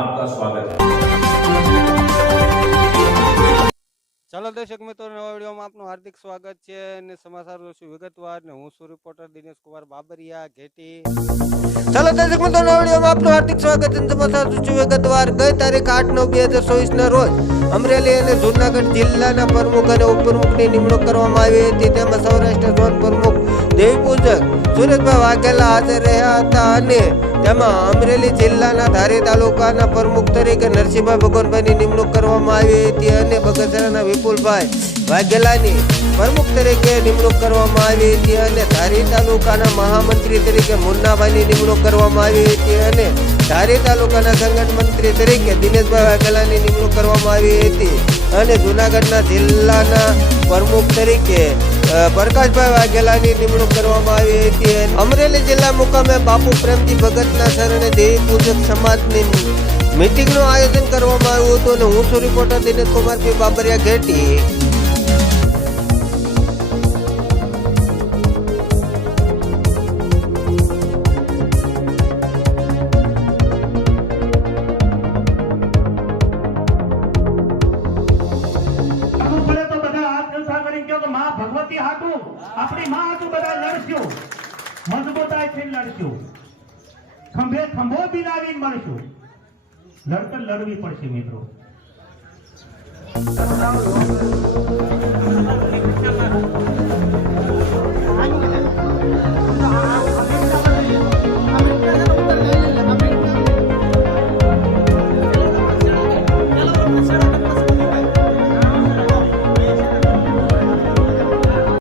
આપકા स्वागत है। ચાલો દર્શક મિત્રો નવા વિડીયોમાં આપનું હાર્દિક સ્વાગત છે અને સમાચાર જોશું વિગતવાર ને હું છું રિપોર્ટર દિનેશ કુમાર બાબરિયા, ઘેટી. ચાલો દર્શક મિત્રો, નવા વિડીયોમાં આપનું હાર્દિક સ્વાગત છે સમાચાર જોશું વિગતવાર? ગઈ તારીખ આઠ નવ બે હજાર ચોવીસ ના રોજ અમરેલી અને જૂનાગઢ જિલ્લાના પ્રમુખ અને ઉપપ્રમુખની નિમણૂક કરવામાં આવી હતી. તેમાં સૌરાષ્ટ્ર ઝોન પ્રમુખ દેવી પૂજક સુરેશભાઈ વાઘેલા હાજર રહ્યા હતા અને તેમાં અમરેલી જિલ્લાના ધારી તાલુકાના પ્રમુખ તરીકે નરસિંહભાઈ ભગવાનભાઈની નિમણૂક કરવામાં આવી હતી અને બગસરાના વિપુલભાઈ વાઘેલાની પ્રમુખ તરીકે નિમણૂક કરવામાં આવી હતી અને ધારી તાલુકાના મહામંત્રી તરીકે મુન્નાભાઈની નિમણૂક કરવામાં આવી હતી અને ધારી તાલુકાના સંગઠન મંત્રી તરીકે દિનેશભાઈ વાઘેલાની નિમણૂક કરવામાં આવી હતી અને જૂનાગઢના જિલ્લાના પ્રમુખ તરીકે પ્રકાશભાઈ વાઘેલાની નિમણૂક કરવામાં આવી હતી અમરેલી જિલ્લા મુકામે બાપુ પ્રેમજી ભગતના શરણે દેવી પૂજક સમાજની મિટિંગનું આયોજન કરવામાં આવ્યું હતું અને હું છું રિપોર્ટર દિનેશ કુમાર પી. બાબરિયા ઘેટી. કહો તો માં ભગવતી હાટું. આપણી માં હાટું બધા લડશું. મજબૂતાઈથી લડશું. ખંભે ખંભો બિલાવી મળશું લડતર લડવી પડશે મિત્રો.